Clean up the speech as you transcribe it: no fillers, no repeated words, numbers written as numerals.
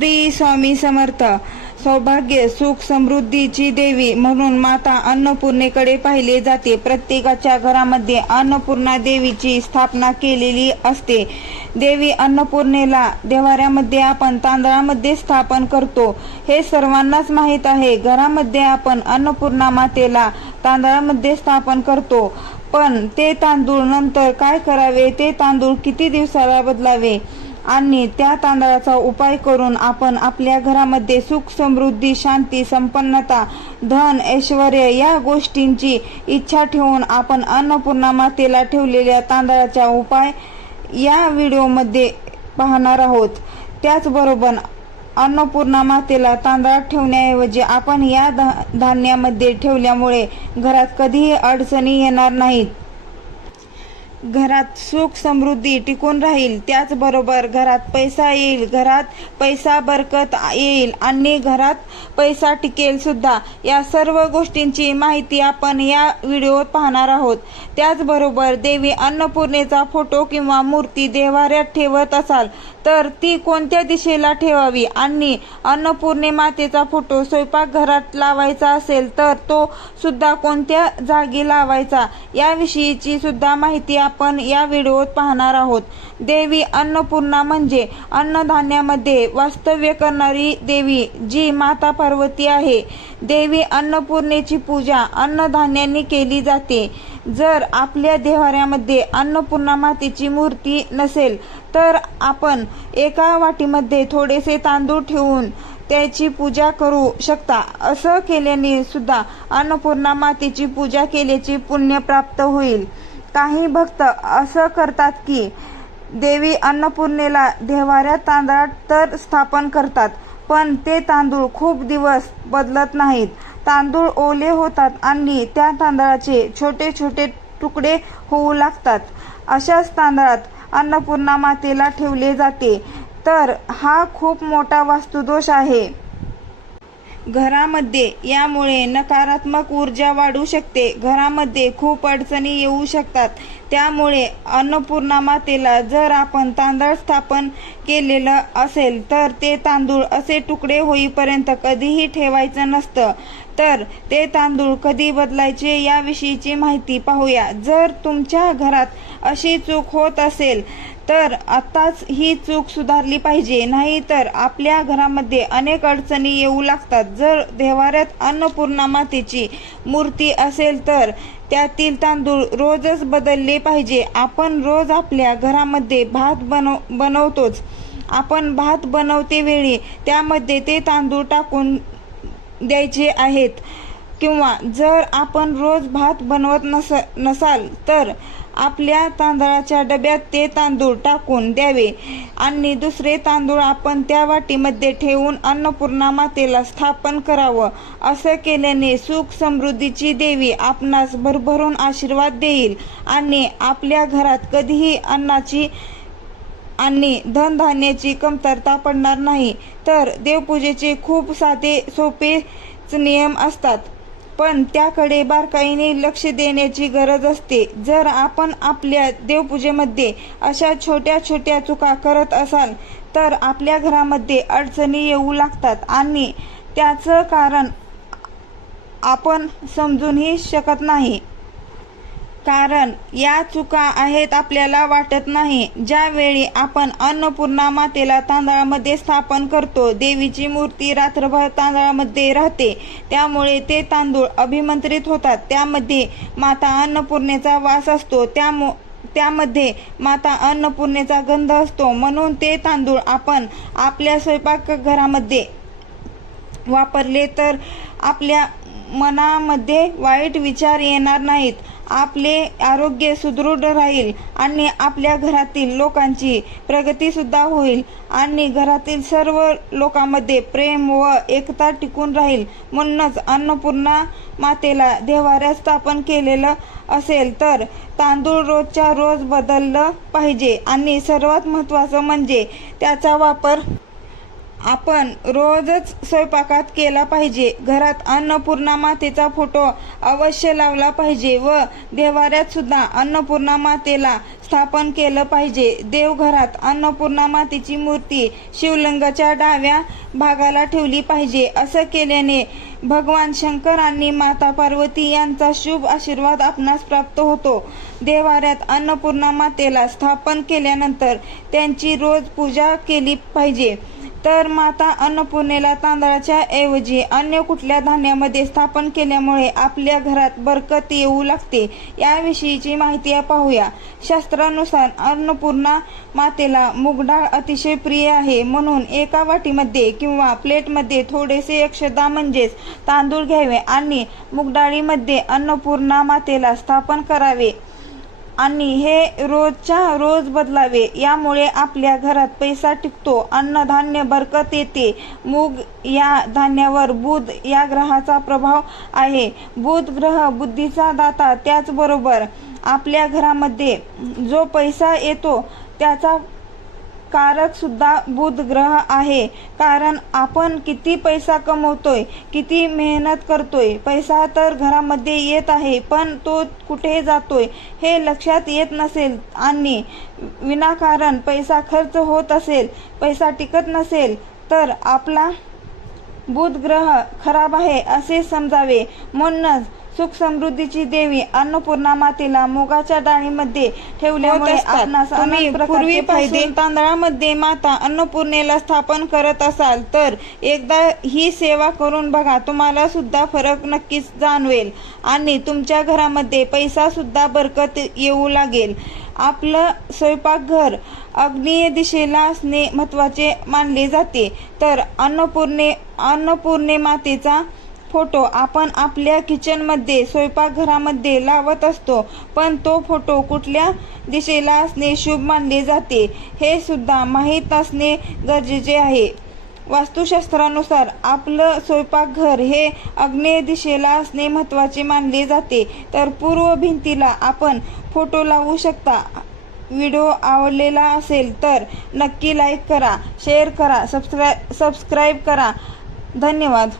श्री स्वामी समर्थ. सौभाग्य, सुख, समृद्धीची देवी म्हणून माता अन्नपूर्णेकडे पाहिले जाते. प्रत्येकाच्या घरामध्ये अन्नपूर्णा देवीची स्थापना केलेली असते. देवी अन्नपूर्णेला देवाऱ्यामध्ये आपण तांदळामध्ये स्थापन करतो, हे सर्वांनाच माहीत आहे. घरामध्ये आपण अन्नपूर्णा मातेला तांदळामध्ये स्थापन करतो, पण ते तांदूळ नंतर काय करावे, ते तांदूळ किती दिवसाला बदलावे आणि त्या तांदळाचा उपाय करून आपण आपल्या घरामध्ये सुख, समृद्धी, शांती, संपन्नता, धन, ऐश्वर या गोष्टींची इच्छा ठेवून आपण अन्नपूर्णा मातेला ठेवलेल्या तांदळाचा उपाय या व्हिडिओमध्ये पाहणार आहोत. त्याचबरोबर अन्नपूर्णा मातेला तांदळात ठेवण्याऐवजी आपण या धान्यामध्ये ठेवल्यामुळे घरात कधीही अडचणी येणार नाहीत. घरात सुख, समृद्धी टिकून राहील. त्याचबरोबर घरात पैसा येईल, घरात पैसा बरकत येईल आणि घरात पैसा टिकेल सुद्धा. या सर्व गोष्टींची माहिती आपण या व्हिडिओत पाहणार आहोत. त्याचबरोबर देवी अन्नपूर्णेचा फोटो किंवा मूर्ती देवाऱ्यात ठेवत असाल तर ती कोणत्या दिशेला ठेवावी आणि अन्नपूर्णे मातेचा फोटो स्वयंपाकघरात लावायचा असेल तर तो सुद्धा कोणत्या जागी लावायचा, याविषयीची सुद्धा माहिती आपण या व्हिडिओत पाहणार आहोत. देवी अन्नपूर्णा म्हणजे अन्नधान्यामध्ये वास्तव्य करणारी देवी, जी माता पार्वती आहे. देवी अन्नपूर्णेची पूजा अन्नधान्यांनी केली जाते. जर आपल्या देवाऱ्यामध्ये अन्नपूर्णा मातेची मूर्ती नसेल तर आपण एका वाटीमध्ये थोडेसे तांदूळ ठेवून त्याची पूजा करू शकता. असं केल्याने सुद्धा अन्नपूर्णा मातेची पूजा केल्याचे पुण्य प्राप्त होईल. काही भक्त असं करतात की देवी अन्नपूर्णेला देवाऱ्यात तांदळात तर स्थापन करतात, पण ते तांदूळ खूप दिवस बदलत नाहीत. तांदूळ ओले होतात आणि त्या तांदळाचे छोटे छोटे तुकडे होऊ लागतात. अशाच तांदळात अन्नपूर्णा मातेला ठेवले जाते, तर हा खूप मोठा वास्तुदोष आहे. घरामध्ये यामुळे नकारात्मक ऊर्जा वाढू शकते. घरामध्ये खूप अडचणी येऊ शकतात. त्यामुळे अन्नपूर्णा मातेला जर आपण तांदळ स्थापन केलेलं असेल तर ते तांदूळ असे तुकडे होईपर्यंत कधीही ठेवायचं नसतं. तर ते तांदूळ कधी बदलायचे याविषयीची माहिती पाहूया. जर तुमच्या घरात अशी चूक होत असेल तर आत्ताच ही चूक सुधारली पाहिजे, नाहीतर आपल्या घरामध्ये अनेक अडचणी येऊ लागतात. जर देवाऱ्यात अन्नपूर्णा मातेची मूर्ती असेल तर त्यातील तांदूळ रोजच बदलले पाहिजे. आपण रोज आपल्या घरामध्ये भात बनवतोच. आपण भात बनवते वेळी त्यामध्ये ते तांदूळ टाकून द्यायचे आहेत. किंवा जर आपण रोज भात बनवत नसाल तर आपल्या तांदळाच्या डब्यात ते तांदूळ टाकून द्यावे आणि दुसरे तांदूळ आपण त्या वाटीमध्ये ठेवून अन्नपूर्णा मातेला स्थापन करावं. असं केल्याने सुख, समृद्धीची देवी आपणास भरभरून आशीर्वाद देईल आणि आपल्या घरात कधीही अन्नाची आणि धनधान्याची कमतरता पडणार नाही. तर देवपूजेचे खूप साधे सोपेच नियम असतात, पण त्याकडे बारकाईने लक्ष देण्याची गरज असते. जर आपण आपल्या देवपूजेमध्ये अशा छोट्या छोट्या चुका करत असाल तर आपल्या घरामध्ये अडचणी येऊ लागतात आणि त्याचं कारण आपण समजूनही शकत नाही. कारण या चुका आहेत आपल्याला वाटत नाही. ज्यावेळी आपण अन्नपूर्णा मातेला तांदळामध्ये स्थापन करतो, देवीची मूर्ती रात्रभर तांदळामध्ये राहते, त्यामुळे ते तांदूळ अभिमंत्रित होतात. त्यामध्ये माता अन्नपूर्णेचा वास असतो, त्यामध्ये माता अन्नपूर्णेचा गंध असतो. म्हणून ते तांदूळ आपण आपल्या स्वयंपाकघरामध्ये वापरले तर आपल्या मनामध्ये वाईट विचार येणार नाहीत. आपले आरोग्य सुदृढ राहील आणि आपल्या घरातील लोकांची प्रगती सुद्धा होईल आणि घरातील सर्व लोकांमध्ये प्रेम व एकता टिकून राहील. म्हणूनच अन्नपूर्णा मातेला देवाऱ्यात स्थापन केलेलं असेल तर तांदूळ रोजच्या रोज बदललं पाहिजे आणि सर्वात महत्त्वाचं म्हणजे त्याचा वापर आपण रोजच स्वयंपाकात केला पाहिजे. घरात अन्नपूर्णा मातेचा फोटो अवश्य लावला पाहिजे व देवाऱ्यात सुद्धा अन्नपूर्णा मातेला स्थापन केलं पाहिजे. देवघरात अन्नपूर्णा मातेची मूर्ती शिवलिंगाच्या डाव्या भागाला ठेवली पाहिजे. असं केल्याने भगवान शंकर आणि माता पार्वती यांचा शुभ आशीर्वाद आपणास प्राप्त होतो. देवाऱ्यात अन्नपूर्णा मातेला स्थापन केल्यानंतर त्यांची रोज पूजा केली पाहिजे. तर माता अन्नपूर्णेला तांदळाच्या ऐवजी अन्य कुठल्या धान्यामध्ये स्थापन केल्यामुळे आपल्या घरात बरकत येऊ लागते, याविषयीची माहिती पाहूया. शास्त्रानुसार अन्नपूर्णा मातेला मूगडाळ अतिशय प्रिय आहे, म्हणून एका वाटीमध्ये किंवा प्लेटमध्ये थोडेसे अक्षदा म्हणजेच तांदूळ घ्यावे आणि मूगडाळीमध्ये अन्नपूर्णा मातेला स्थापन करावे आणि हे रोजच्या रोज बदलावे. यामुळे आपल्या घरात पैसा टिकतो, अन्नधान्य बरकत येते. मूग या धान्यावर बुध या ग्रहाचा प्रभाव आहे. बुध ग्रह बुद्धीचा दाता, त्याचबरोबर आपल्या घरामध्ये जो पैसा येतो त्याचा कारक सुद्धा बुध ग्रह आहे. कारण आपण किती पैसा कमवतोय, किती मेहनत करतोय, पैसा तर घरामध्ये येत आहे पण तो कुठे जातोय हे लक्षात येत नसेल आणि विनाकारण पैसा खर्च होत असेल, पैसा टिकत नसेल तर आपला बुध ग्रह खराब आहे असे समजावे. म्हणूनच सुख समृद्धीची देवी अन्नपूर्णा मातेला मुगाच्या डाळीमध्ये ठेवल्यामुळे आपणास अनेक प्रकारचे फायदे. तांदळामध्ये माता अन्नपूर्णेला स्थापन करत असाल तर एकदा ही सेवा करून बघा, तुम्हाला सुद्धा फरक नक्कीच जाणवेल आणि तुमच्या घरामध्ये पैसा सुद्धा बरकत येऊ लागेल. आपलं स्वयंपाकघर आग्नेय दिशेला असणे महत्त्वाचे मानले जाते. तर अन्नपूर्णे मातेचा फोटो आपण आपल्या किचनमध्ये स्वयंपाकघरामध्ये लावत असतो, पण तो फोटो कुठल्या दिशेला असणे शुभ मानले जाते हे सुद्धा माहीत असणे गरजेचे आहे. वास्तुशास्त्रानुसार आपलं स्वयंपाकघर हे आग्नेय दिशेला असणे महत्त्वाचे मानले जाते. तर पूर्व भिंतीला आपण फोटो लावू शकता. व्हिडिओ आवडलेला असेल तर नक्की लाईक करा, शेअर करा, सबस्क्राईब करा. धन्यवाद.